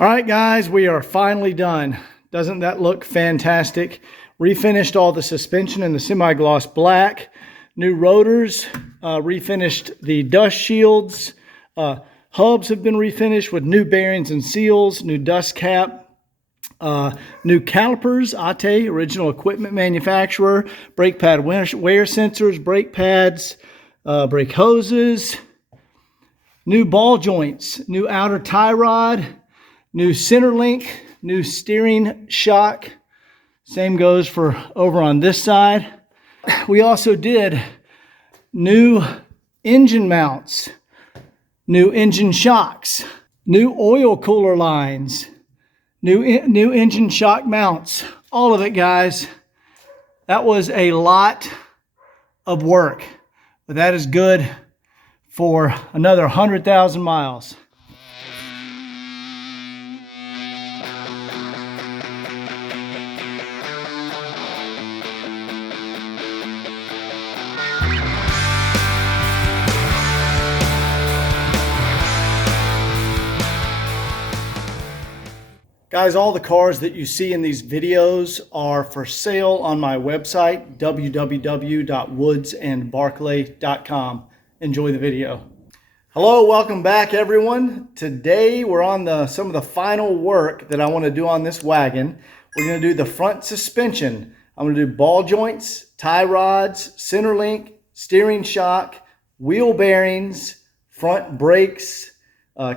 All right, guys, we are finally done. Doesn't that look fantastic? Refinished all the suspension in the semi-gloss black, new rotors, refinished the dust shields, hubs have been refinished with new bearings and seals, new dust cap, new calipers, ATE, original equipment manufacturer, brake pad wear sensors, brake pads, brake hoses, new ball joints, new outer tie rod, new center link, new steering shock. Same goes for over on this side. We also did new engine mounts, new engine shocks, new oil cooler lines, new engine shock mounts, all of it, guys. That was a lot of work, but that is good for another 100,000 miles. Guys, all the cars that you see in these videos are for sale on my website, www.woodsandbarclay.com. Enjoy the video. Hello, welcome back, everyone. Today we're on some of the final work that I want to do on this wagon. We're going to do the front suspension. I'm going to do ball joints, tie rods, center link, steering shock, wheel bearings, front brakes,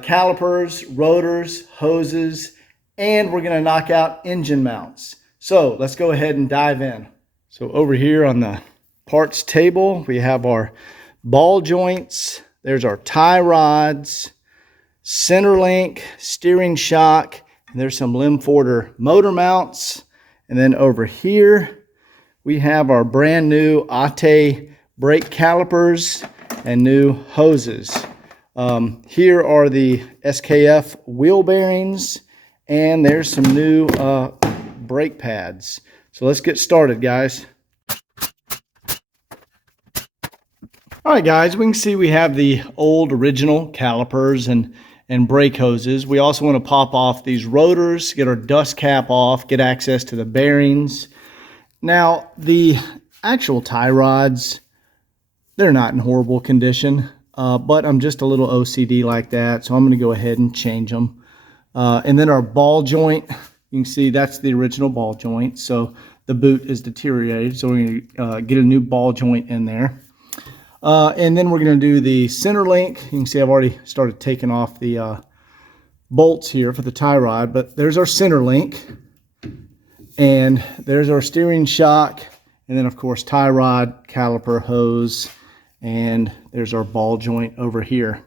calipers, rotors, hoses, and we're going to knock out engine mounts. So let's go ahead and dive in. So over here on the parts table, we have our ball joints. There's our tie rods, center link, steering shock, and there's some Limforder motor mounts. And then over here, we have our brand new ATE brake calipers and new hoses. Here are the SKF wheel bearings. And there's some new brake pads. So let's get started, guys. All right, guys, we can see we have the old original calipers and brake hoses. We also want to pop off these rotors, get our dust cap off, get access to the bearings. Now, the actual tie rods, they're not in horrible condition, but I'm just a little OCD like that, so I'm going to go ahead and change them. And then our ball joint, you can see that's the original ball joint. So the boot is deteriorated. So we're going to get a new ball joint in there. And then we're going to do the center link. You can see I've already started taking off the bolts here for the tie rod. But there's our center link. And there's our steering shock. And then, of course, tie rod, caliper, hose. And there's our ball joint over here.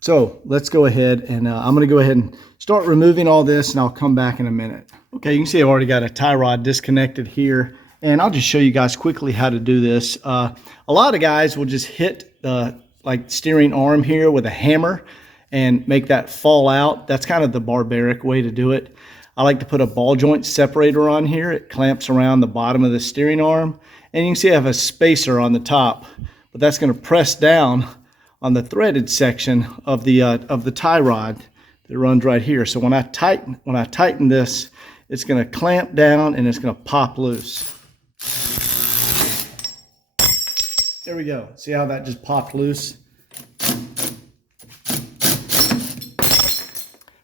So let's go ahead and I'm going to go ahead and start removing all this, and I'll come back in a minute. Okay, you can see I've already got a tie rod disconnected here, and I'll just show you guys quickly how to do this. A lot of guys will just hit the steering arm here with a hammer and make that fall out. That's kind of the barbaric way to do it. I like to put a ball joint separator on here. It clamps around the bottom of the steering arm, and you can see I have a spacer on the top, but that's going to press down on the threaded section of the tie rod that runs right here. So when I tighten this, it's going to clamp down and it's going to pop loose. There we go. See how that just popped loose?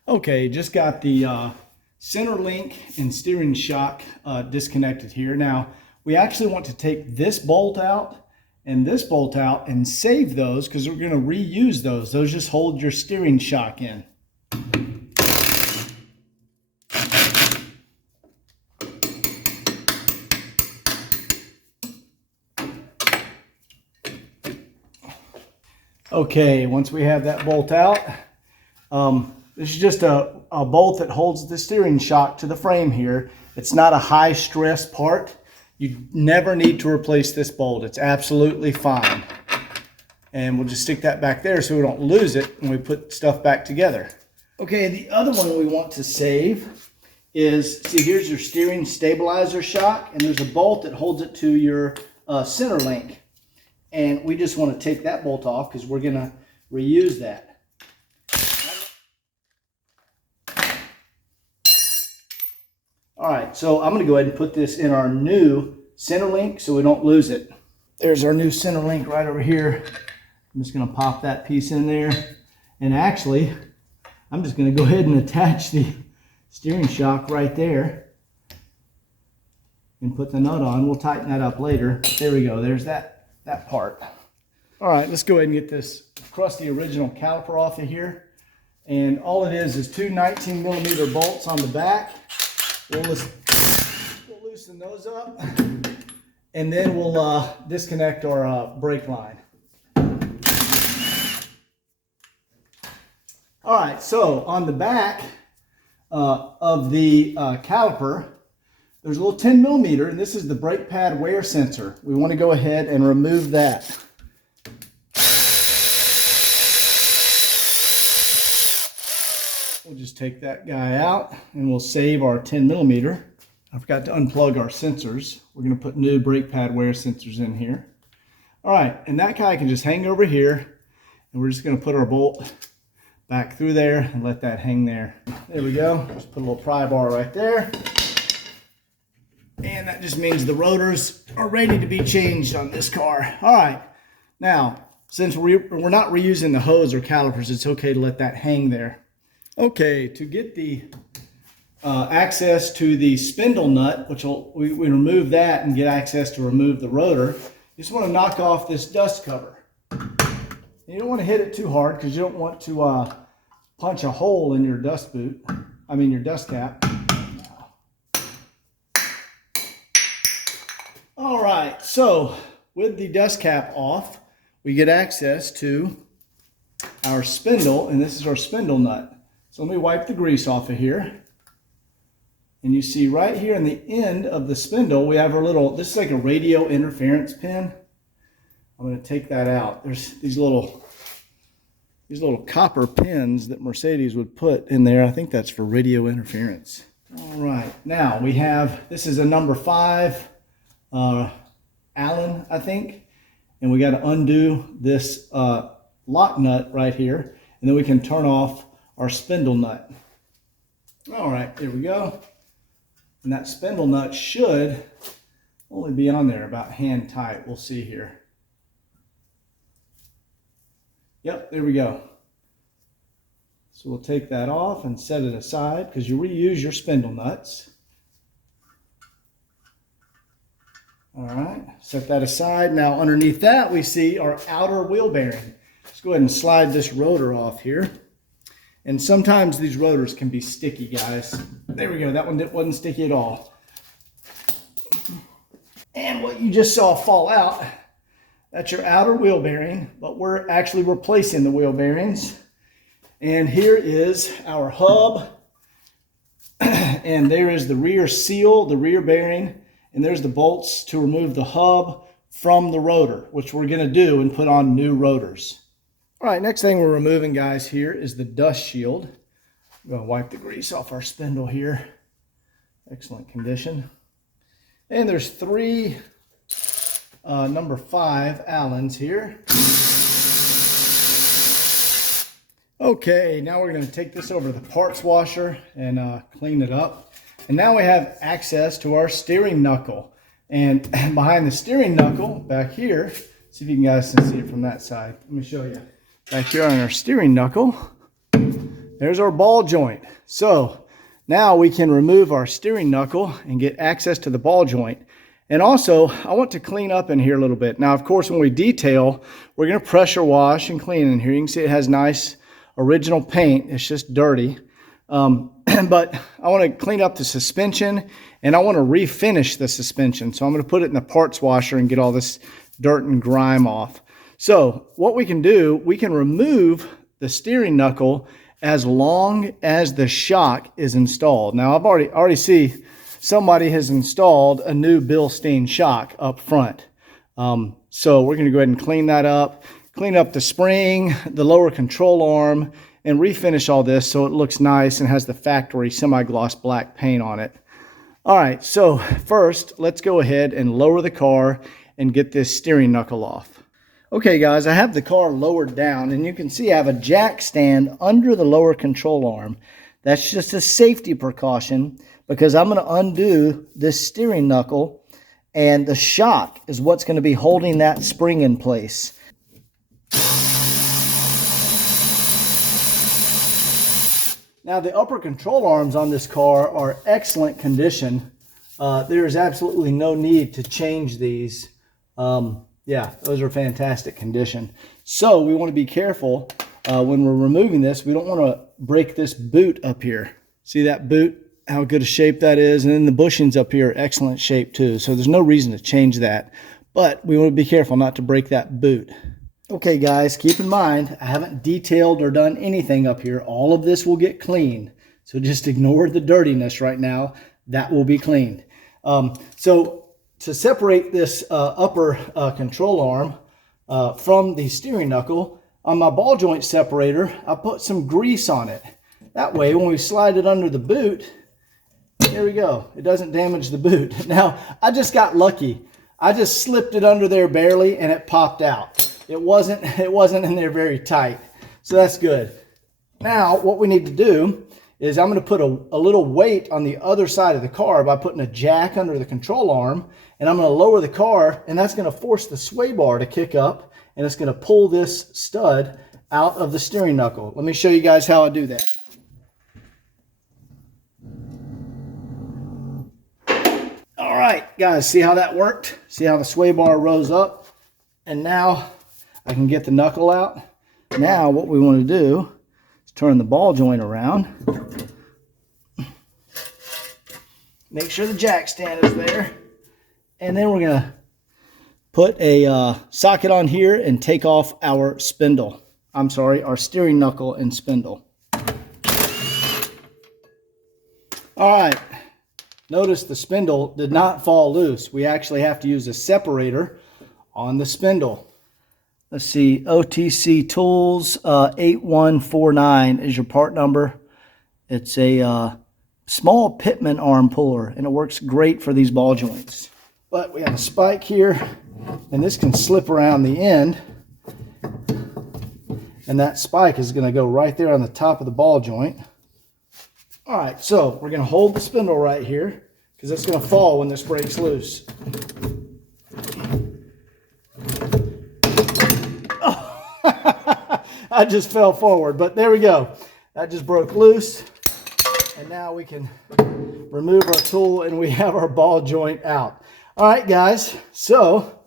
Okay, just got the center link and steering shock disconnected here. Now, we actually want to take this bolt out and this bolt out and save those because we're going to reuse those. Those just hold your steering shock in. Okay, once we have that bolt out, this is just a bolt that holds the steering shock to the frame here. It's not a high stress part. You never need to replace this bolt. It's absolutely fine. And we'll just stick that back there so we don't lose it when we put stuff back together. Okay, the other one we want to save is, see, here's your steering stabilizer shock, and there's a bolt that holds it to your center link. And we just want to take that bolt off because we're going to reuse that. All right, so I'm going to go ahead and put this in our new center link so we don't lose it. There's our new center link right over here. I'm just going to pop that piece in there. And actually, I'm just going to go ahead and attach the steering shock right there and put the nut on. We'll tighten that up later. There we go. There's that part. All right, let's go ahead and get this crusty original caliper off of here. And all it is two 19mm bolts on the back. We'll loosen those up, and then we'll disconnect our brake line. All right, so on the back of the caliper, there's a little 10mm, and this is the brake pad wear sensor. We want to go ahead and remove that. We'll just take that guy out and we'll save our 10mm. I forgot to unplug our sensors. We're going to put new brake pad wear sensors in here. All right, and that guy can just hang over here, and we're just going to put our bolt back through there and let that hang there. There we go. Just put a little pry bar right there. And that just means the rotors are ready to be changed on this car. All right, now, since we're not reusing the hose or calipers, it's okay to let that hang there. Okay, to get the access to the spindle nut, which we remove that and get access to remove the rotor, you just want to knock off this dust cover. You don't want to hit it too hard because you don't want to punch a hole in your dust boot. I mean your dust cap. All right, so with the dust cap off, we get access to our spindle, and this is our spindle nut. So let me wipe the grease off of here. And you see right here in the end of the spindle, we have our little, this is like a radio interference pin. I'm going to take that out. There's these little copper pins that Mercedes would put in there. I think that's for radio interference. All right, now we have, this is a number 5 Allen, I think. And we got to undo this lock nut right here. And then we can turn off our spindle nut. All right, there we go. And that spindle nut should only be on there about hand tight. We'll see here. Yep, there we go. So we'll take that off and set it aside because you reuse your spindle nuts. All right, set that aside. Now underneath that we see our outer wheel bearing. Let's go ahead and slide this rotor off here. And sometimes these rotors can be sticky, guys. There we go. That one wasn't sticky at all. And what you just saw fall out, that's your outer wheel bearing, but we're actually replacing the wheel bearings. And here is our hub. And there is the rear seal, the rear bearing. And there's the bolts to remove the hub from the rotor, which we're going to do and put on new rotors. All right, next thing we're removing, guys, here is the dust shield. I'm going to wipe the grease off our spindle here. Excellent condition. And there's 3 number 5 Allens here. Okay, now we're going to take this over to the parts washer and clean it up. And now we have access to our steering knuckle. And behind the steering knuckle, back here, see if you guys can see it from that side. Let me show you. Back here on our steering knuckle, there's our ball joint. So now we can remove our steering knuckle and get access to the ball joint. And also, I want to clean up in here a little bit. Now, of course, when we detail, we're going to pressure wash and clean in here. You can see it has nice original paint. It's just dirty. But I want to clean up the suspension, and I want to refinish the suspension. So I'm going to put it in the parts washer and get all this dirt and grime off. So what we can do, we can remove the steering knuckle as long as the shock is installed. Now I've already see somebody has installed a new Bilstein shock up front. So we're going to go ahead and clean that up, clean up the spring, the lower control arm, and refinish all this so it looks nice and has the factory semi-gloss black paint on it. All right, so first let's go ahead and lower the car and get this steering knuckle off. Okay guys, I have the car lowered down, and you can see I have a jack stand under the lower control arm That's just a safety precaution because I'm going to undo this steering knuckle, and the shock is what's going to be holding that spring in place. Now, the upper control arms on this car are excellent condition. There is absolutely no need to change these. Yeah, those are fantastic condition. So we want to be careful when we're removing this. We don't want to break this boot up here. See that boot? How good a shape that is. And then the bushings up here are excellent shape too. So there's no reason to change that. But we want to be careful not to break that boot. Okay guys, keep in mind, I haven't detailed or done anything up here. All of this will get cleaned. So just ignore the dirtiness right now. That will be cleaned. So to separate this upper control arm from the steering knuckle, on my ball joint separator, I put some grease on it. That way, when we slide it under the boot, there we go. It doesn't damage the boot. Now, I just got lucky. I just slipped it under there barely and it popped out. It wasn't in there very tight. So that's good. Now, what we need to do is I'm going to put a little weight on the other side of the car by putting a jack under the control arm, and I'm going to lower the car, and that's going to force the sway bar to kick up, and it's going to pull this stud out of the steering knuckle. Let me show you guys how I do that. All right, guys, see how that worked? See how the sway bar rose up? And now I can get the knuckle out. Now what we want to do is turn the ball joint around. Make sure the jack stand is there. And then we're going to put a socket on here and take off our spindle. I'm sorry, our steering knuckle and spindle. All right. Notice the spindle did not fall loose. We actually have to use a separator on the spindle. Let's see, OTC Tools 8149 is your part number. It's a small Pittman arm puller, and it works great for these ball joints. But we have a spike here, and this can slip around the end, and that spike is going to go right there on the top of the ball joint. All right, so we're going to hold the spindle right here because it's going to fall when this breaks loose. I just fell forward, but there we go. That just broke loose. And now we can remove our tool and we have our ball joint out. All right, guys. So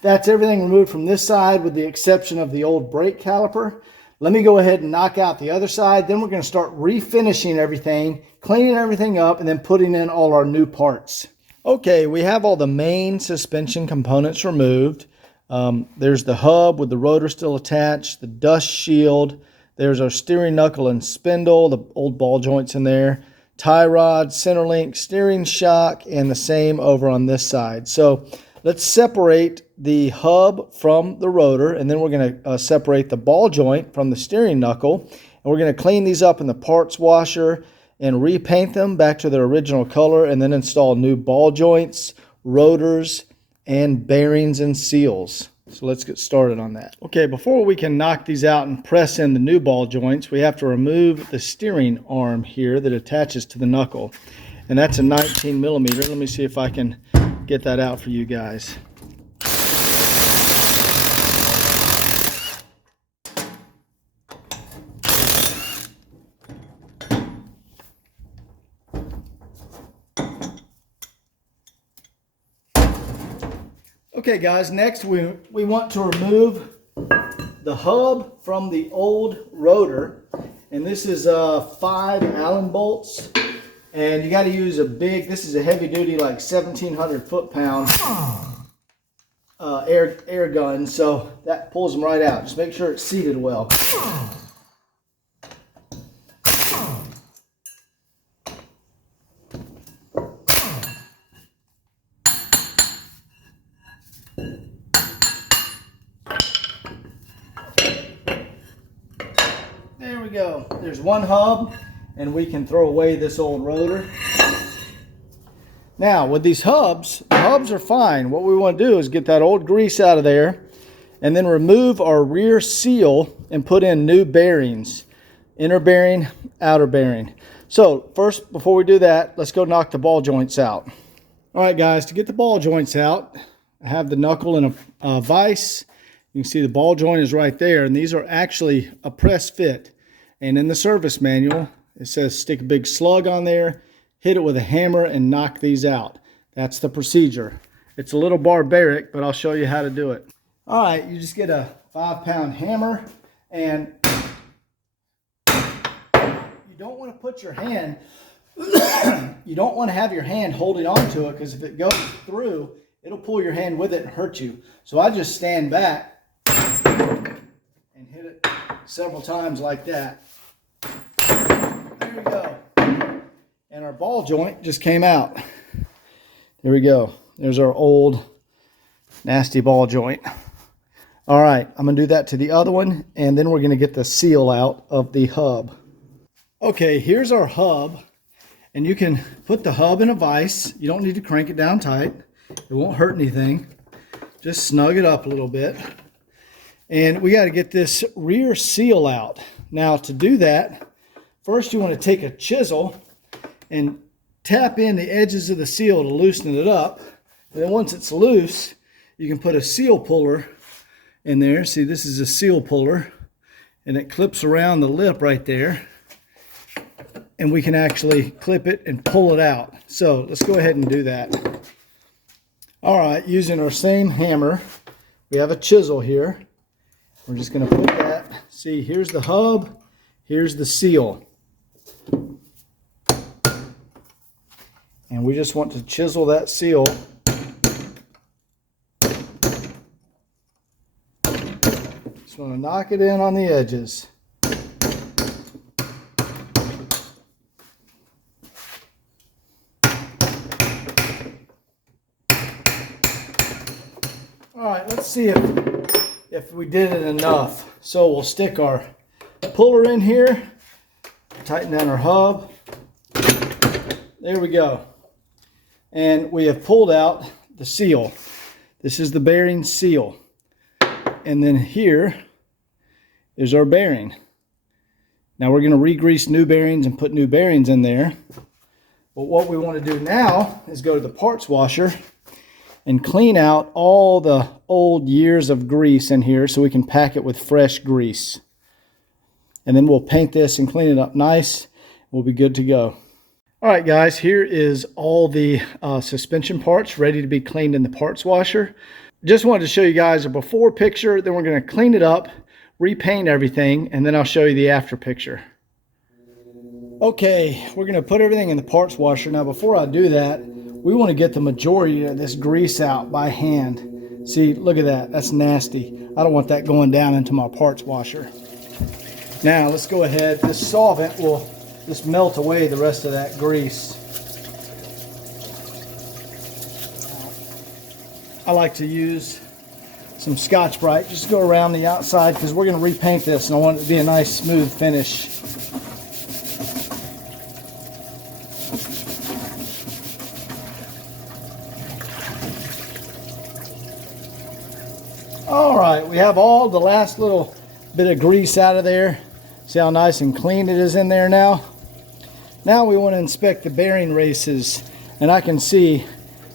that's everything removed from this side with the exception of the old brake caliper. Let me go ahead and knock out the other side. Then we're going to start refinishing everything, cleaning everything up, and then putting in all our new parts. Okay, we have all the main suspension components removed. There's the hub with the rotor still attached, the dust shield. There's our steering knuckle and spindle, the old ball joints in there, tie rod, center link, steering shock, and the same over on this side. So let's separate the hub from the rotor, and then we're going to separate the ball joint from the steering knuckle. And we're going to clean these up in the parts washer and repaint them back to their original color, and then install new ball joints, rotors, and bearings and seals. So let's get started on that. Okay, before we can knock these out and press in the new ball joints, we have to remove the steering arm here that attaches to the knuckle. And that's a 19 millimeter. Let me see if I can get that out for you guys. Okay guys, next we want to remove the hub from the old rotor, and this is 5 Allen bolts, and you got to use a big, this is a heavy duty like 1700 foot-pound air gun, so that pulls them right out. Just make sure it's seated well. There we go. There's one hub, and we can throw away this old rotor. Now, with these hubs, the hubs are fine. What we want to do is get that old grease out of there and then remove our rear seal and put in new bearings. Inner bearing, outer bearing. So first, before we do that, let's go knock the ball joints out. All right, guys, to get the ball joints out, I have the knuckle in a vise. You can see the ball joint is right there, and these are actually a press fit. And in the service manual, it says stick a big slug on there, hit it with a hammer, and knock these out. That's the procedure. It's a little barbaric, but I'll show you how to do it. All right, you just get a 5-pound hammer, and you don't want to put your hand, you don't want to have your hand holding onto it, because if it goes through, it'll pull your hand with it and hurt you. So I just stand back and hit it several times like that. There we go. And our ball joint just came out. There we go. There's our old nasty ball joint. All right, I'm going to do that to the other one, and then we're going to get the seal out of the hub. Okay, here's our hub, and you can put the hub in a vise. You don't need to crank it down tight. It won't hurt anything. Just snug it up a little bit. And we got to get this rear seal out. Now, to do that, first you want to take a chisel and tap in the edges of the seal to loosen it up. And then once it's loose, you can put a seal puller in there. See, this is a seal puller, and it clips around the lip right there. And we can actually clip it and pull it out. So let's go ahead and do that. All right, using our same hammer, we have a chisel here. We're just going to put that. See, here's the hub, here's the seal. And we just want to chisel that seal. Just want to knock it in on the edges. All right, let's see if we did it enough. So we'll stick our puller in here, tighten down our hub. There we go. And we have pulled out the seal. This is the bearing seal. And then here is our bearing. Now we're going to re-grease new bearings and put new bearings in there. But what we want to do now is go to the parts washer and clean out all the old years of grease in here so we can pack it with fresh grease. And then we'll paint this and clean it up nice. We'll be good to go. All right, guys, here is all the suspension parts ready to be cleaned in the parts washer. Just wanted to show you guys a before picture, then we're going to clean it up, repaint everything, and then I'll show you the after picture. Okay, we're going to put everything in the parts washer. Now, before I do that, we want to get the majority of this grease out by hand. See, look at that. That's nasty. I don't want that going down into my parts washer. Now, let's go ahead. This solvent will just melt away the rest of that grease. I like to use some Scotch-Brite just to go around the outside because we're going to repaint this and I want it to be a nice smooth finish. All right, we have all the last little bit of grease out of there. See how nice and clean it is in there now? Now we want to inspect the bearing races, and I can see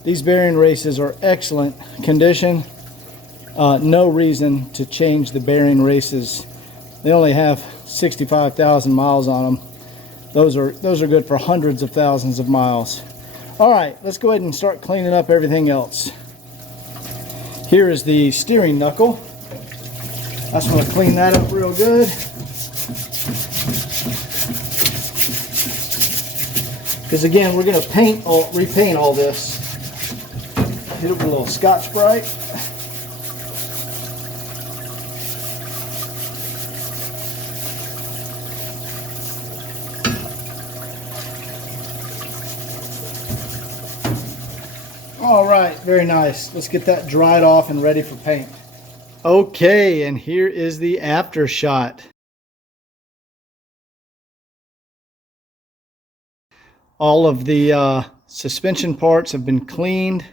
these bearing races are excellent condition. No reason to change the bearing races. They only have 65,000 miles on them. Those are good for hundreds of thousands of miles. All right, let's go ahead and start cleaning up everything else. Here is the steering knuckle. I just want to clean that up real good. Because again, we're going to repaint all this. Hit it with a little Scotch-Brite. All right, very nice. Let's get that dried off and ready for paint. Okay, and here is the after shot. All of the suspension parts have been cleaned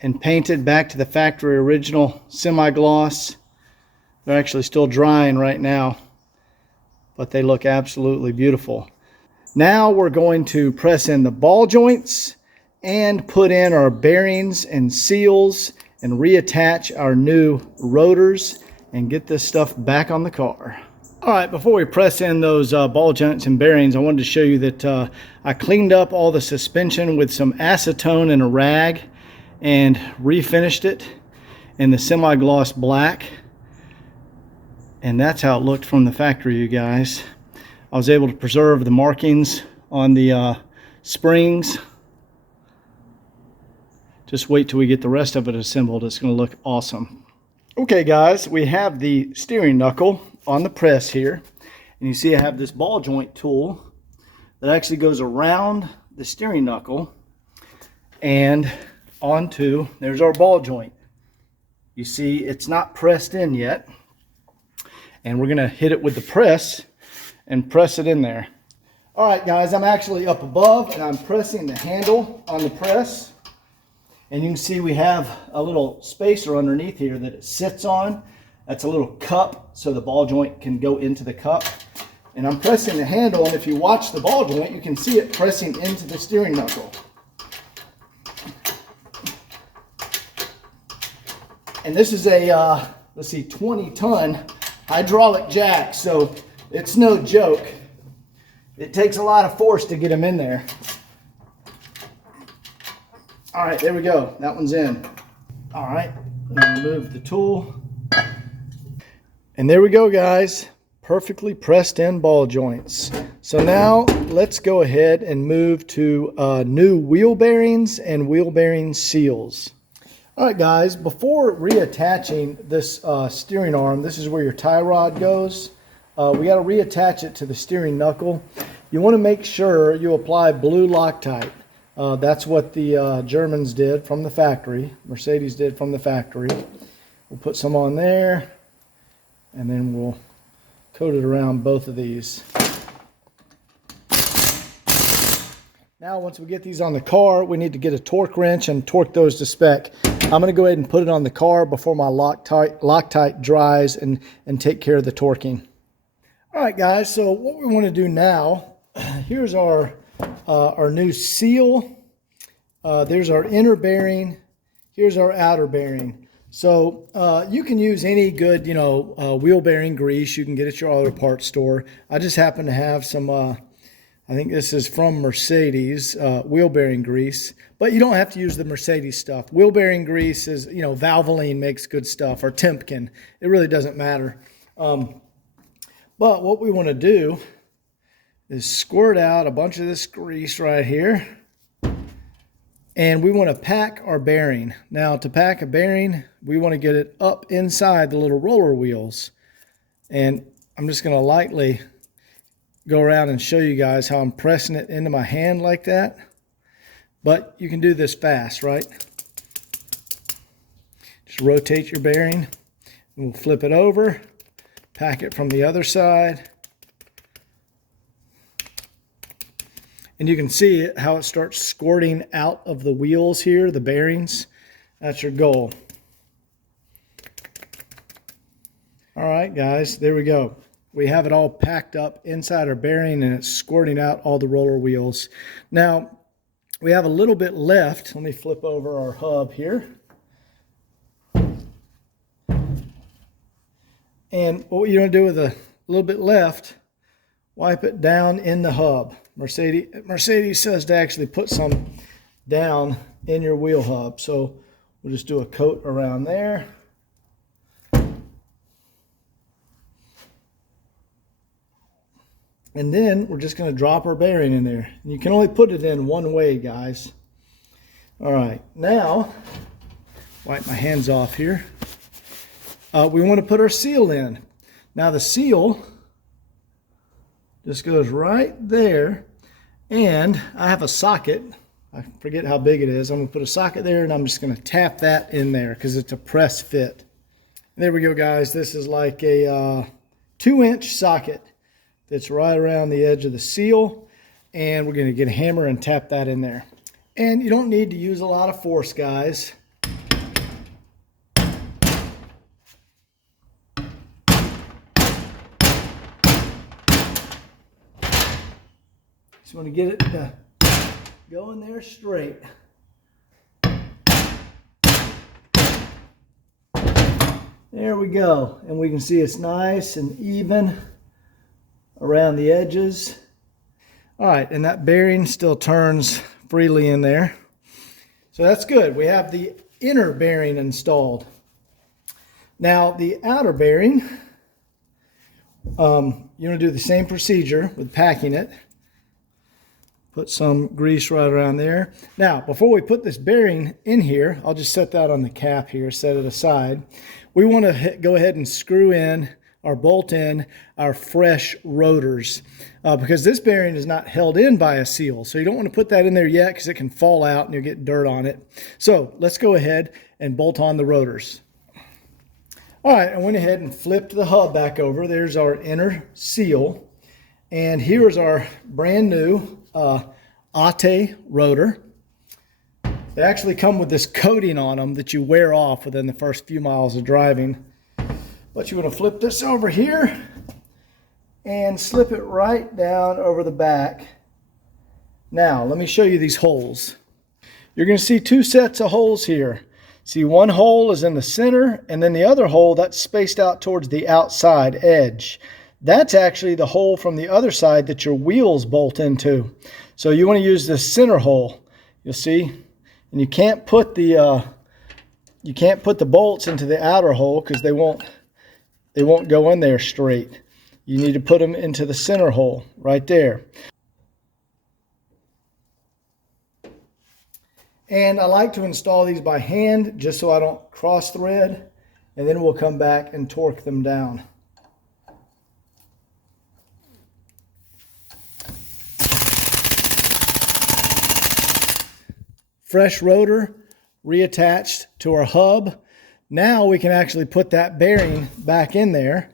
and painted back to the factory original semi-gloss. They're actually still drying right now. but they look absolutely beautiful. Now we're going to press in the ball joints and put in our bearings and seals and reattach our new rotors and get this stuff back on the car. All right, before we press in those ball joints and bearings, I wanted to show you that I cleaned up all the suspension with some acetone and a rag and refinished it in the semi-gloss black. And that's how it looked from the factory, you guys. I was able to preserve the markings on the springs. Just wait till we get the rest of it assembled. It's going to look awesome. Okay, guys, we have the steering knuckle on the press here. And you see I have this ball joint tool that actually goes around the steering knuckle and onto, there's our ball joint. You see it's not pressed in yet. And we're going to hit it with the press and press it in there. All right, guys, I'm actually up above and I'm pressing the handle on the press. And you can see we have a little spacer underneath here that it sits on. That's a little cup so the ball joint can go into the cup. And I'm pressing the handle, and if you watch the ball joint, you can see it pressing into the steering knuckle. And this is a, let's see, 20-ton hydraulic jack, so it's no joke. It takes a lot of force to get them in there. All right, there we go. That one's in. All right, remove the tool. And there we go, guys. Perfectly pressed in ball joints. So now let's go ahead and move to new wheel bearings and wheel bearing seals. All right, guys, before reattaching this steering arm, this is where your tie rod goes. We got to reattach it to the steering knuckle. You want to make sure you apply blue Loctite. That's what the Germans did from the factory. Mercedes did from the factory. We'll put some on there, and then we'll coat it around both of these. Now, once we get these on the car, we need to get a torque wrench and torque those to spec. I'm going to go ahead and put it on the car before my Loctite dries and take care of the torquing. All right, guys, so what we want to do now, here's our new seal. There's our inner bearing. Here's our outer bearing. So you can use any good, wheel bearing grease you can get at your auto parts store. I just happen to have some, I think this is from Mercedes, wheel bearing grease. But you don't have to use the Mercedes stuff. Wheel bearing grease is, Valvoline makes good stuff, or Temkin. It really doesn't matter. But what we want to do is squirt out a bunch of this grease right here. And we want to pack our bearing. Now, to pack a bearing, we want to get it up inside the little roller wheels. And I'm just going to lightly go around and show you guys how I'm pressing it into my hand like that. But you can do this fast, right? Just rotate your bearing, and we'll flip it over, pack it from the other side. And you can see how it starts squirting out of the wheels here, the bearings. That's your goal. All right, guys, there we go. We have it all packed up inside our bearing, and it's squirting out all the roller wheels. Now, we have a little bit left. Let me flip over our hub here. And what you're going to do with a little bit left, wipe it down in the hub. Mercedes says to actually put some down in your wheel hub. So we'll just do a coat around there. And then we're just going to drop our bearing in there. And you can only put it in one way, guys. All right, now, wipe my hands off here. We want to put our seal in. Now the seal just goes right there, and I have a socket. I forget how big it is. I'm going to put a socket there, and I'm just going to tap that in there because it's a press fit. There we go, guys. This is like a 2-inch socket that's right around the edge of the seal, and we're going to get a hammer and tap that in there. And you don't need to use a lot of force, guys. Just want to get it to go in there straight. There we go. And we can see it's nice and even around the edges. All right, and that bearing still turns freely in there. So that's good. We have the inner bearing installed. Now the outer bearing, you want to do the same procedure with packing it. Put some grease right around there. Now, before we put this bearing in here, I'll just set that on the cap here, set it aside. We want to go ahead and screw in or bolt in our fresh rotors because this bearing is not held in by a seal. So you don't want to put that in there yet because it can fall out and you'll get dirt on it. So let's go ahead and bolt on the rotors. All right, I went ahead and flipped the hub back over. There's our inner seal. And here's our brand new ATE rotor. They actually come with this coating on them that you wear off within the first few miles of driving. But you want to flip this over here and slip it right down over the back. Now, let me show you these holes. You're going to see two sets of holes here. See, one hole is in the center, and then the other hole that's spaced out towards the outside edge. That's actually the hole from the other side that your wheels bolt into. So you want to use the center hole. You'll see, and you can't put the bolts into the outer hole because they won't go in there straight. You need to put them into the center hole right there. And I like to install these by hand just so I don't cross thread, and then we'll come back and torque them down. Fresh rotor reattached to our hub. Now we can actually put that bearing back in there.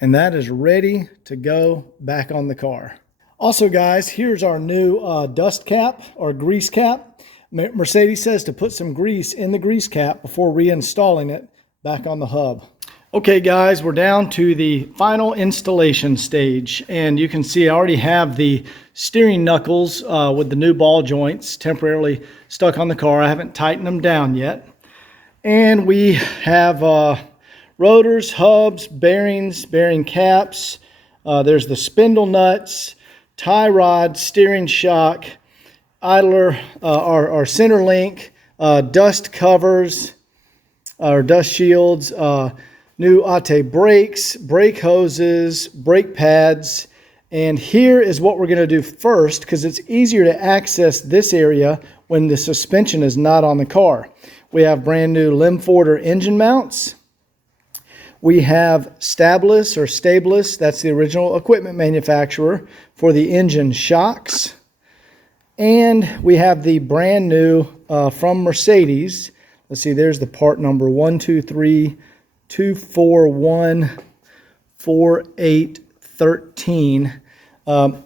And that is ready to go back on the car. Also guys, here's our new dust cap or grease cap. Mercedes says to put some grease in the grease cap before reinstalling it back on the hub. Okay guys, we're down to the final installation stage, and you can see I already have the steering knuckles with the new ball joints temporarily stuck on the car. I haven't tightened them down yet. And we have rotors, hubs, bearings, bearing caps. There's the spindle nuts, tie rod, steering shock, idler, our center link, dust covers, our dust shields, new ATE brakes, brake hoses, brake pads. And here is what we're going to do first, because it's easier to access this area when the suspension is not on the car. We have brand new Limforder engine mounts. We have Stabilis or Stabilis, that's the original equipment manufacturer for the engine shocks. And we have the brand new from Mercedes. Let's see, there's the part number 12324148813.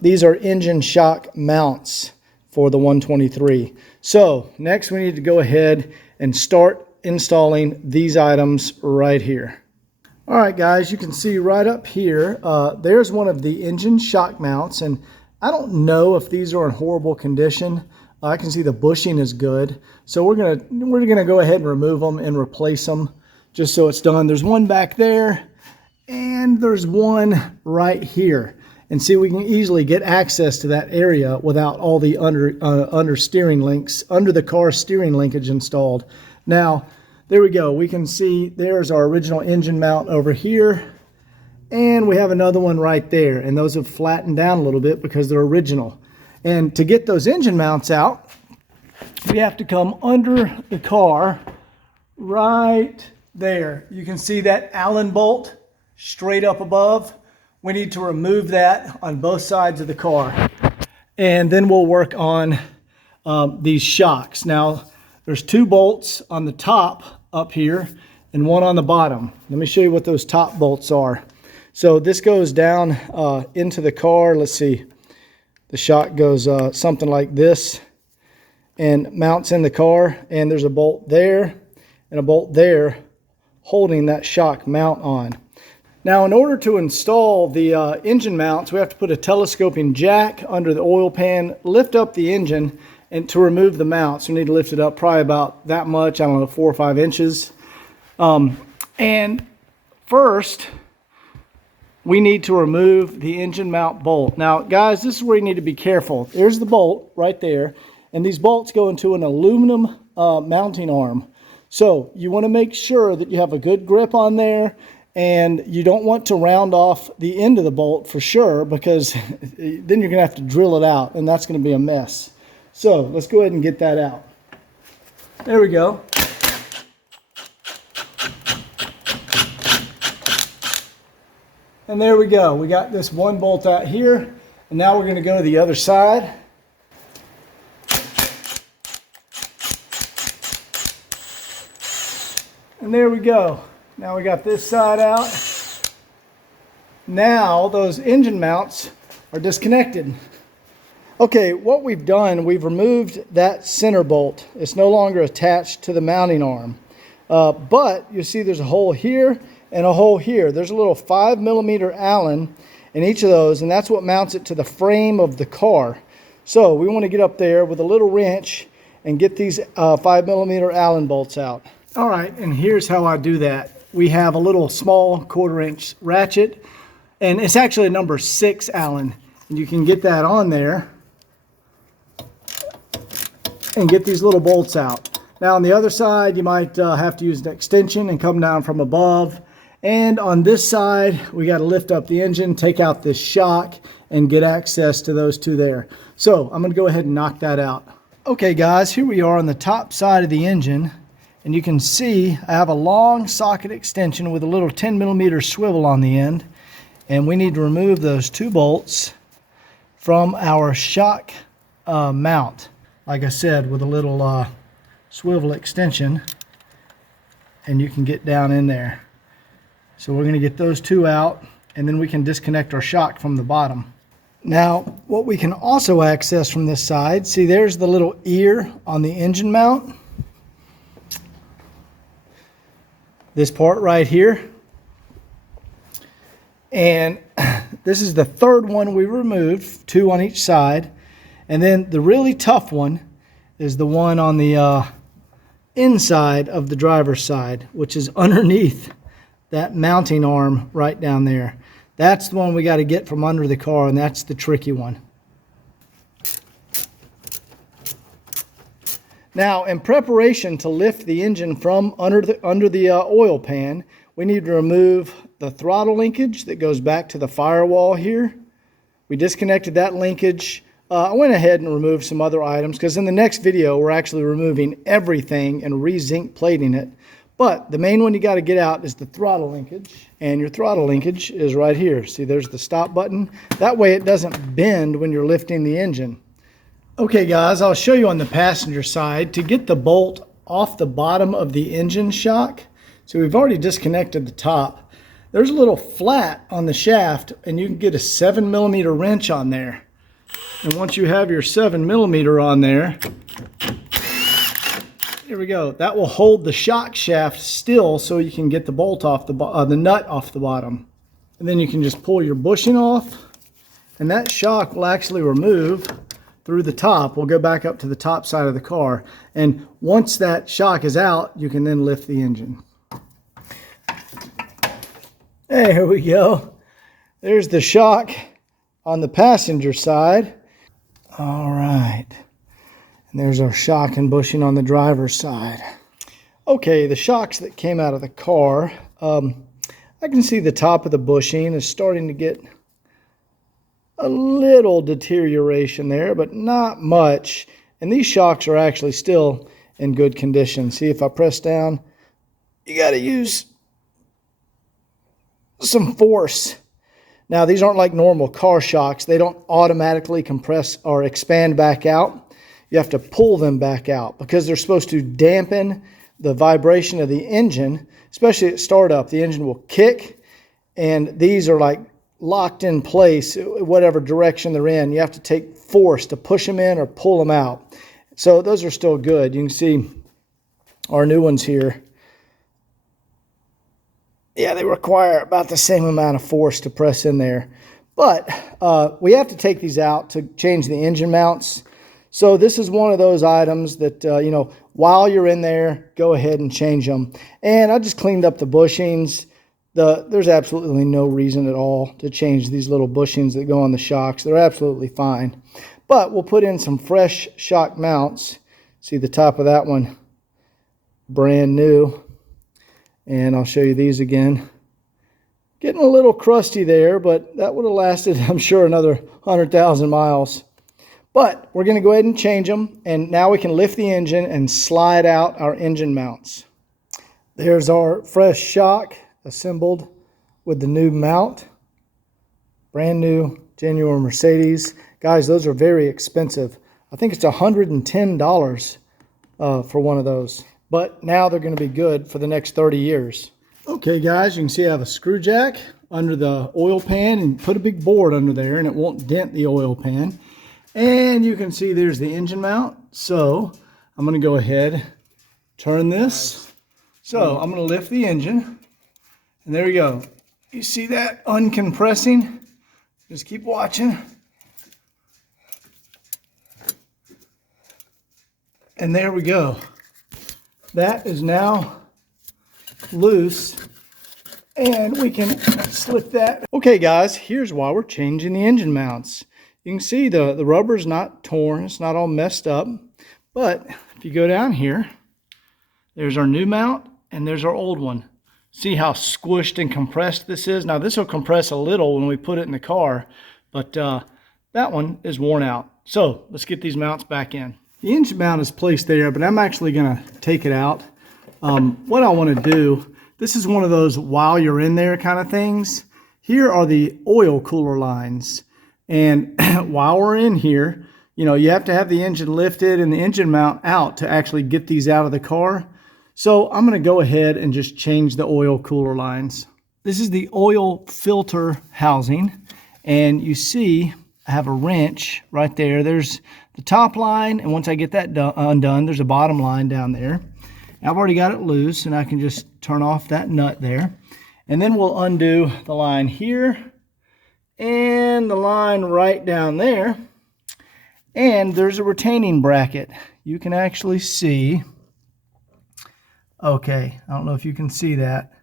These are engine shock mounts for the 123. So next we need to go ahead and start installing these items right here. All right guys, you can see right up here, there's one of the engine shock mounts, and I don't know if these are in horrible condition. I can see the bushing is good. So we're gonna go ahead and remove them and replace them just so it's done. There's one back there and there's one right here. And see, we can easily get access to that area without all the under steering links, under the car steering linkage installed. Now, there we go. We can see there's our original engine mount over here. And we have another one right there. And those have flattened down a little bit because they're original. And to get those engine mounts out, we have to come under the car right there. You can see that Allen bolt straight up above. We need to remove that on both sides of the car. And then we'll work on these shocks. Now, there's two bolts on the top up here and one on the bottom. Let me show you what those top bolts are. So this goes down into the car. Let's see. The shock goes something like this and mounts in the car. And there's a bolt there and a bolt there holding that shock mount on. Now, in order to install the engine mounts, we have to put a telescoping jack under the oil pan, lift up the engine, and to remove the mounts, we need to lift it up probably about that much, I don't know, 4 or 5 inches. And first, we need to remove the engine mount bolt. Now, guys, this is where you need to be careful. There's the bolt right there, and these bolts go into an aluminum mounting arm. So you want to make sure that you have a good grip on there, and you don't want to round off the end of the bolt for sure, because then you're going to have to drill it out, and that's going to be a mess. So let's go ahead and get that out. There we go. And there we go. We got this one bolt out here, and now we're going to go to the other side. And there we go. Now we got this side out. Now those engine mounts are disconnected. Okay, what we've done, we've removed that center bolt. It's no longer attached to the mounting arm. But you see there's a hole here and a hole here. There's a little 5mm Allen in each of those, and that's what mounts it to the frame of the car. So we want to get up there with a little wrench and get these 5mm Allen bolts out. All right, and here's how I do that. We have a little small 1/4 inch ratchet, and it's actually a number 6 Allen. And you can get that on there and get these little bolts out. Now on the other side, you might have to use an extension and come down from above. And on this side, we got to lift up the engine, take out this shock, and get access to those two there. So I'm going to go ahead and knock that out. Okay guys, here we are on the top side of the engine. And you can see I have a long socket extension with a little 10mm swivel on the end. And we need to remove those 2 bolts from our shock mount. Like I said, with a little swivel extension. And you can get down in there. So we're going to get those 2 out, and then we can disconnect our shock from the bottom. Now, what we can also access from this side, see there's the little ear on the engine mount. This part right here. And this is the 3rd one we removed, 2 on each side. And then the really tough one is the one on the inside of the driver's side, which is underneath that mounting arm right down there. That's the one we got to get from under the car, and that's the tricky one. Now, in preparation to lift the engine from under the oil pan, we need to remove the throttle linkage that goes back to the firewall here. We disconnected that linkage. I went ahead and removed some other items because in the next video, we're actually removing everything and re-zinc plating it. But the main one you got to get out is the throttle linkage. And your throttle linkage is right here. See, there's the stop button. That way it doesn't bend when you're lifting the engine. Okay guys, I'll show you on the passenger side to get the bolt off the bottom of the engine shock. So we've already disconnected the top. There's a little flat on the shaft, and you can get a 7mm wrench on there. And once you have your 7mm on there, here we go. That will hold the shock shaft still so you can get the bolt off the nut off the bottom. And then you can just pull your bushing off, and that shock will actually remove through the top. We'll go back up to the top side of the car. And once that shock is out, you can then lift the engine. There we go. There's the shock on the passenger side. All right. And there's our shock and bushing on the driver's side. Okay, the shocks that came out of the car. I can see the top of the bushing is starting to get a little deterioration there, but not much. And these shocks are actually still in good condition. See, if I press down, you got to use some force. Now, these aren't like normal car shocks. They don't automatically compress or expand back out. You have to pull them back out because they're supposed to dampen the vibration of the engine, especially at startup. The engine will kick, and these are like locked in place, whatever direction they're in. You have to take force to push them in or pull them out. So those are still good. You can see our new ones here. Yeah, they require about the same amount of force to press in there. But we have to take these out to change the engine mounts. So this is one of those items that, you know, while you're in there, go ahead and change them. And I just cleaned up the bushings. There's absolutely no reason at all to change these little bushings that go on the shocks. They're absolutely fine. But we'll put in some fresh shock mounts. See the top of that one, brand new. And I'll show you these again. Getting a little crusty there, but that would have lasted, I'm sure, another 100,000 miles. But we're going to go ahead and change them, and now we can lift the engine and slide out our engine mounts. There's our fresh shock assembled with the new mount. Brand new, genuine Mercedes. Guys, those are very expensive. I think it's $110 for one of those. But now they're going to be good for the next 30 years. Okay, guys, you can see I have a screw jack under the oil pan and put a big board under there, and it won't dent the oil pan. And you can see there's the engine mount. So I'm going to go ahead, turn this. So I'm going to lift the engine, and there we go. You see that uncompressing? Just keep watching. And there we go. That is now loose, and we can slip that. Okay, guys, here's why we're changing the engine mounts. You can see the rubber's not torn, it's not all messed up. But if you go down here, there's our new mount and there's our old one. See how squished and compressed this is? Now this will compress a little when we put it in the car, but that one is worn out. So let's get these mounts back in. The engine mount is placed there, but I'm actually gonna take it out. What I wanna do, this is one of those while you're in there kind of things. Here are the oil cooler lines. And while we're in here, you know, you have to have the engine lifted and the engine mount out to actually get these out of the car. So I'm gonna go ahead and just change the oil cooler lines. This is the oil filter housing. And you see, I have a wrench right there. There's the top line, and once I get that undone, there's a bottom line down there. I've already got it loose, and I can just turn off that nut there. And then we'll undo the line here, and the line right down there. And there's a retaining bracket. You can actually see, okay, I don't know if you can see that.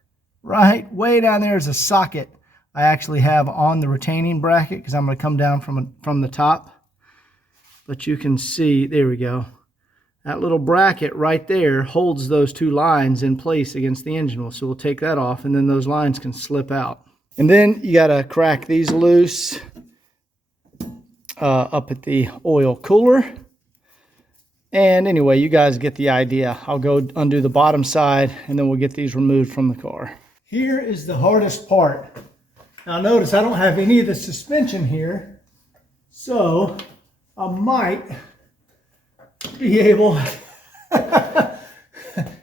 Right way down there is a socket I actually have on the retaining bracket, because I'm going to come down from the top. But you can see, there we go. That little bracket right there holds those two lines in place against the engine wheel. So we'll take that off, and then those lines can slip out. And then you got to crack these loose up at the oil cooler. And anyway, you guys get the idea. I'll go undo the bottom side, and then we'll get these removed from the car. Here is the hardest part. Now notice I don't have any of the suspension here, so I might be able to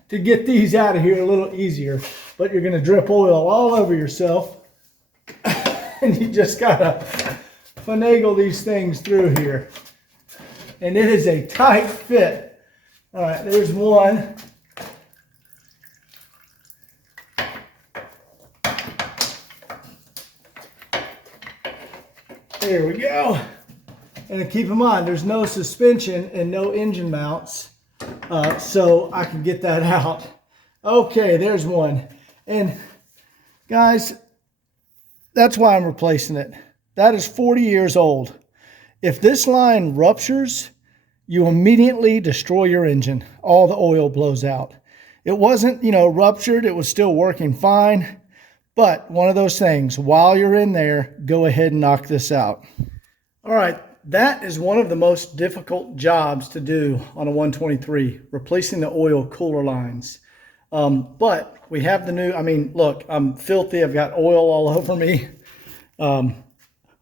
get these out of here a little easier, but you're going to drip oil all over yourself, and you just got to finagle these things through here. And it is a tight fit. All right, there's one. There we go. And keep in mind, there's no suspension and no engine mounts, so I can get that out. Okay, there's one. And guys, that's why I'm replacing it. That is 40 years old. If this line ruptures, you immediately destroy your engine. All the oil blows out. It wasn't, ruptured. It was still working fine. But one of those things, while you're in there, go ahead and knock this out. All right, that is one of the most difficult jobs to do on a 123, replacing the oil cooler lines. But we have the new, look, I'm filthy. I've got oil all over me, oil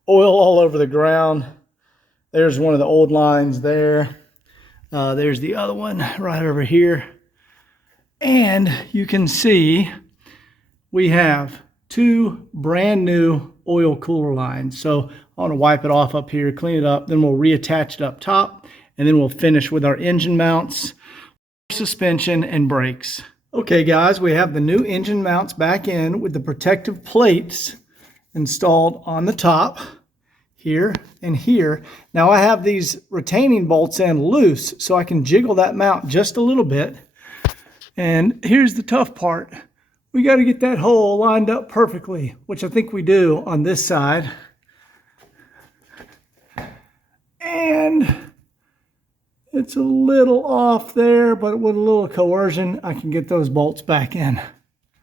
all over the ground. There's one of the old lines there. There's the other one right over here. And you can see we have two brand new oil cooler lines. So I want to wipe it off up here, clean it up, then we'll reattach it up top, and then we'll finish with our engine mounts, suspension, and brakes. Okay guys, we have the new engine mounts back in with the protective plates installed on the top here and here. Now I have these retaining bolts in loose so I can jiggle that mount just a little bit. And here's the tough part. We got to get that hole lined up perfectly, which I think we do on this side. And it's a little off there, but with a little coercion, I can get those bolts back in.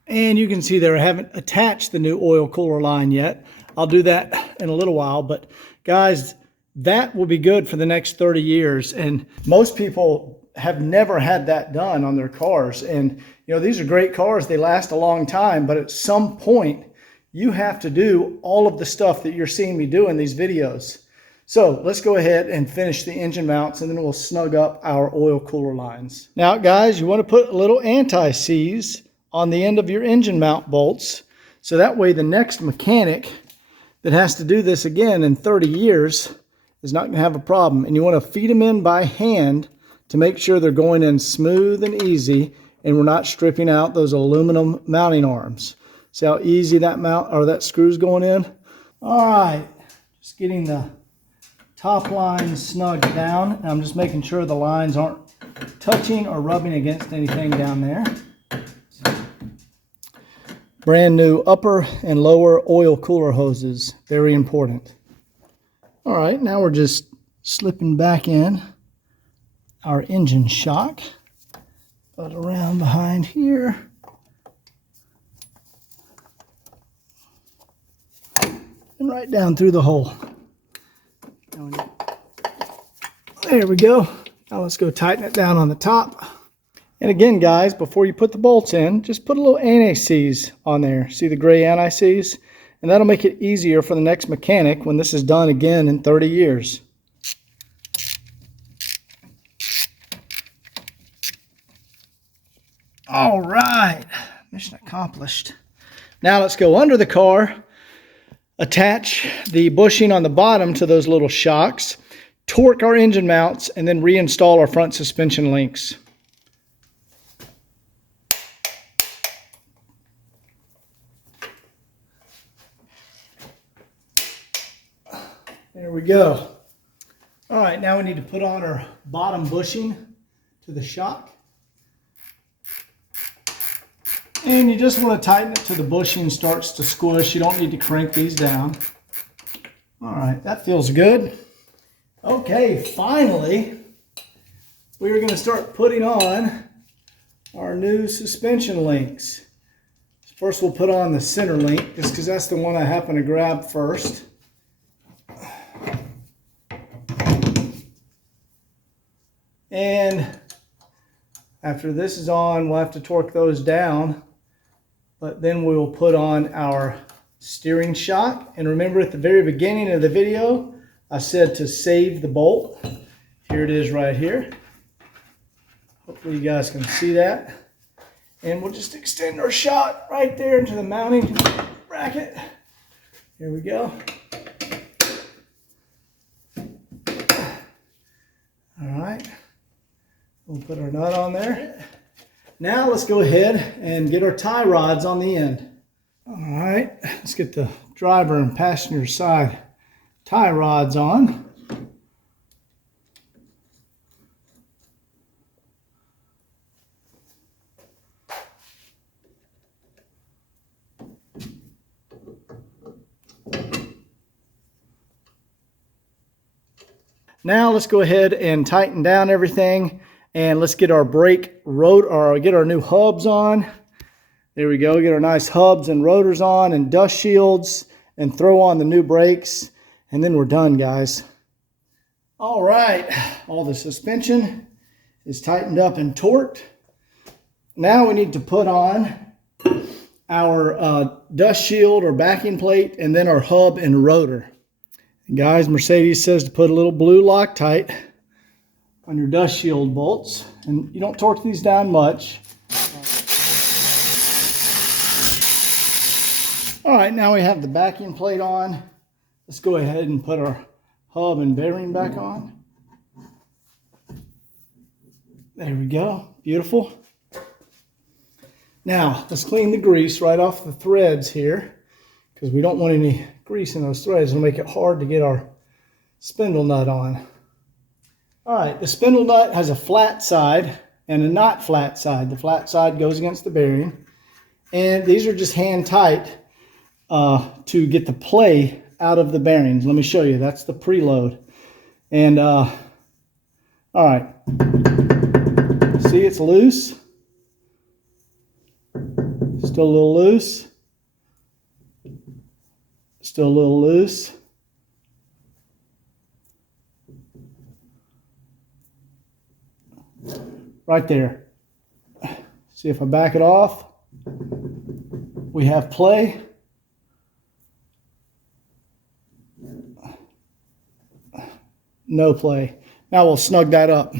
And you can see there, I haven't attached the new oil cooler line yet. I'll do that in a little while, but guys, that will be good for the next 30 years. And most people have never had that done on their cars. And you know, these are great cars, they last a long time, but at some point, you have to do all of the stuff that you're seeing me do in these videos. So let's go ahead and finish the engine mounts and then we'll snug up our oil cooler lines. Now guys, you want to put a little anti-seize on the end of your engine mount bolts. So that way the next mechanic that has to do this again in 30 years is not going to have a problem. And you want to feed them in by hand to make sure they're going in smooth and easy and we're not stripping out those aluminum mounting arms. See how easy that mount or that screw's going in? All right, just getting the top line snugged down. And I'm just making sure the lines aren't touching or rubbing against anything down there. Brand new upper and lower oil cooler hoses, very important. All right, now we're just slipping back in our engine shock. Put it around behind here. And right down through the hole. There we go. Now let's go tighten it down on the top. And again, guys, before you put the bolts in, just put a little anti-seize on there. See the gray anti-seize? And that'll make it easier for the next mechanic when this is done again in 30 years. All right, mission accomplished. Now let's go under the car, attach the bushing on the bottom to those little shocks, torque our engine mounts, and then reinstall our front suspension links. There we go. All right, now we need to put on our bottom bushing to the shock. And you just want to tighten it till the bushing starts to squish. You don't need to crank these down. All right, that feels good. Okay, finally, we are going to start putting on our new suspension links. First, we'll put on the center link, just because that's the one I happen to grab first. And after this is on, we'll have to torque those down, but then we will put on our steering shock. And remember at the very beginning of the video, I said to save the bolt. Here it is right here. Hopefully you guys can see that. And we'll just extend our shock right there into the mounting bracket. Here we go. All right. We'll put our nut on there. Now let's go ahead and get our tie rods on the end. All right, let's get the driver and passenger side tie rods on. Now let's go ahead and tighten down everything. And let's get our brake rotor, or get our new hubs on. There we go. Get our nice hubs and rotors on and dust shields and throw on the new brakes. And then we're done, guys. All right. All the suspension is tightened up and torqued. Now we need to put on our dust shield or backing plate and then our hub and rotor. And guys, Mercedes says to put a little blue Loctite on your dust shield bolts, and you don't torque these down much. All right, now we have the backing plate on. Let's go ahead and put our hub and bearing back on. There we go, beautiful. Now, let's clean the grease right off the threads here, because we don't want any grease in those threads. It'll make it hard to get our spindle nut on. All right, the spindle nut has a flat side and a not flat side. The flat side goes against the bearing. And these are just hand tight to get the play out of the bearings. Let me show you. That's the preload. And all right, see, it's loose. Still a little loose. Still a little loose. Right there. See, if I back it off, we have play. No play. Now we'll snug that up.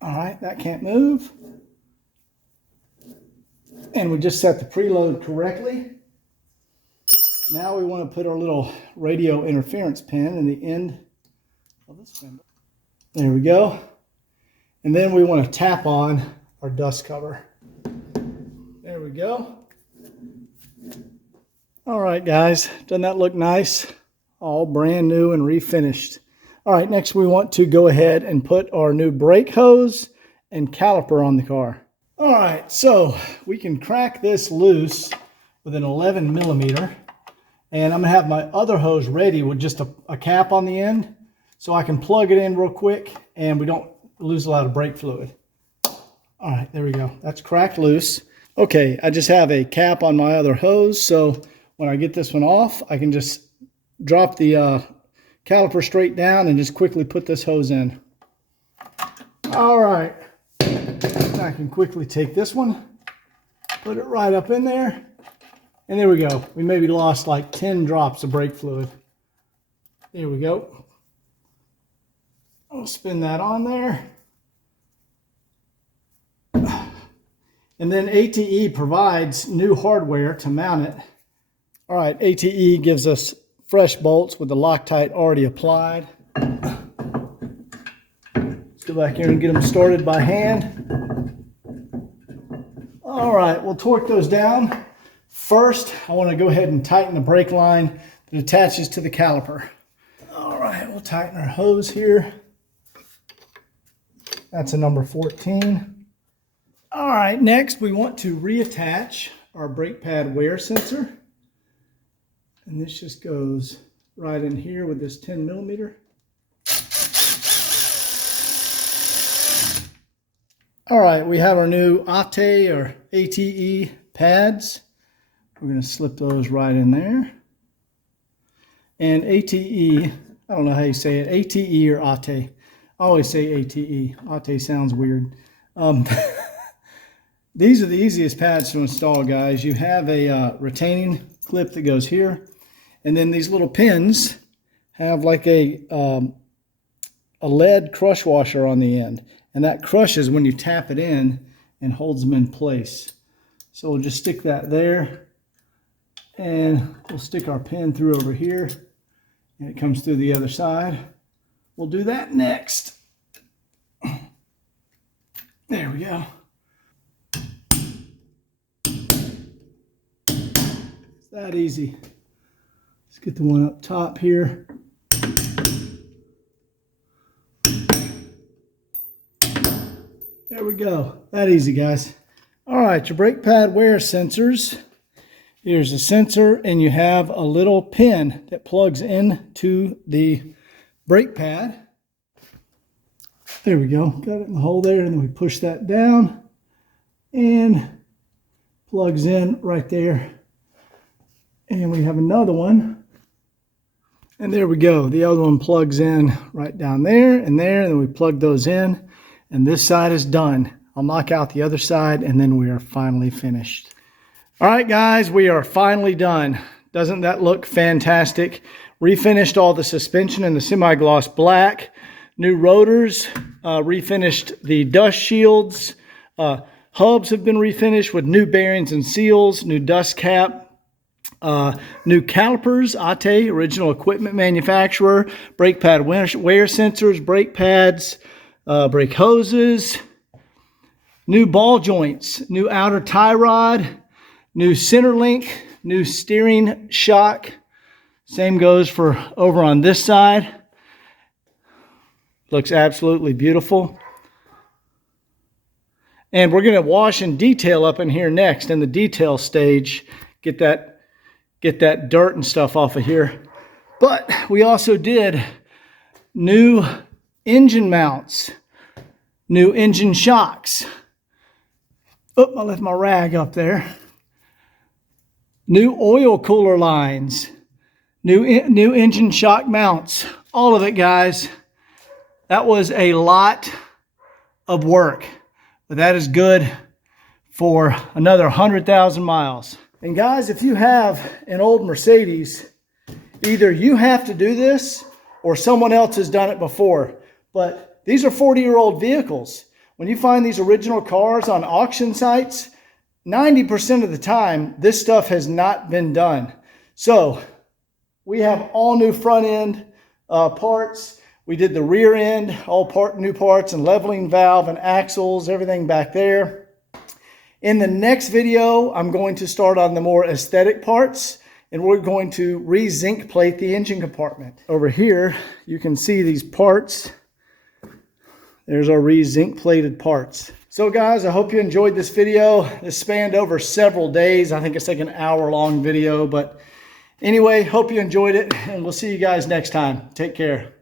All right, that can't move. And we just set the preload correctly. Now we want to put our little radio interference pin in the end of the spindle. There we go. And then we want to tap on our dust cover. There we go. All right, guys. Doesn't that look nice? All brand new and refinished. All right, next we want to go ahead and put our new brake hose and caliper on the car. All right, so we can crack this loose with an 11 millimeter. And I'm gonna have my other hose ready with just a cap on the end, so I can plug it in real quick and we don't lose a lot of brake fluid. All right, there we go. That's cracked loose. Okay, I just have a cap on my other hose, so when I get this one off, I can just drop the caliper straight down and just quickly put this hose in. All right, I can quickly take this one, put it right up in there, and there we go. We maybe lost like 10 drops of brake fluid. There we go. I'll spin that on there. And then ATE provides new hardware to mount it. All right, ATE gives us fresh bolts with the Loctite already applied. Let's go back here and get them started by hand. All right, we'll torque those down. First, I want to go ahead and tighten the brake line that attaches to the caliper. All right, we'll tighten our hose here. That's a number 14. All right, next we want to reattach our brake pad wear sensor. And this just goes right in here with this 10 millimeter. All right, we have our new ATE or ATE pads. We're going to slip those right in there. And ATE, I don't know how you say it, ATE or ATE. I always say ATE. ATE sounds weird. These are the easiest pads to install, guys. You have a retaining clip that goes here, and then these little pins have like a lead crush washer on the end, and that crushes when you tap it in and holds them in place. So we'll just stick that there, and we'll stick our pin through over here, and it comes through the other side. We'll do that next. There we go. It's that easy. Let's get the one up top here. There we go. That easy, guys. All right, your brake pad wear sensors. Here's a sensor, and you have a little pin that plugs into the brake pad. There we go. Got it in the hole there, and then we push that down and plugs in right there. And we have another one. And there we go. The other one plugs in right down there, and then we plug those in. And this side is done. I'll knock out the other side, and then we are finally finished. All right, guys, we are finally done. Doesn't that look fantastic? Refinished all the suspension in the semi-gloss black. New rotors, refinished the dust shields. Hubs have been refinished with new bearings and seals, new dust cap, new calipers, ATE, original equipment manufacturer, brake pad wear sensors, brake pads, brake hoses, New ball joints, new outer tie rod, new center link, new steering shock. Same goes for over on this side. Looks absolutely beautiful. And we're going to wash and detail up in here next in the detail stage. Get that dirt and stuff off of here. But we also did new engine mounts, new engine shocks. Oh, I left my rag up there. New oil cooler lines, new engine shock mounts, all of it, guys. That was a lot of work, but that is good for another 100,000 miles. And guys, if you have an old Mercedes, either you have to do this or someone else has done it before. But these are 40-year-old vehicles. When you find these original cars on auction sites, 90% of the time, this stuff has not been done. So we have all new front end parts. We did the rear end, all new parts and leveling valve and axles, everything back there. In the next video, I'm going to start on the more aesthetic parts, and we're going to re-zinc plate the engine compartment. Over here, you can see these parts. There's our re-zinc plated parts. So guys, I hope you enjoyed this video. This spanned over several days. I think it's like an hour-long video, but anyway, hope you enjoyed it, and we'll see you guys next time. Take care.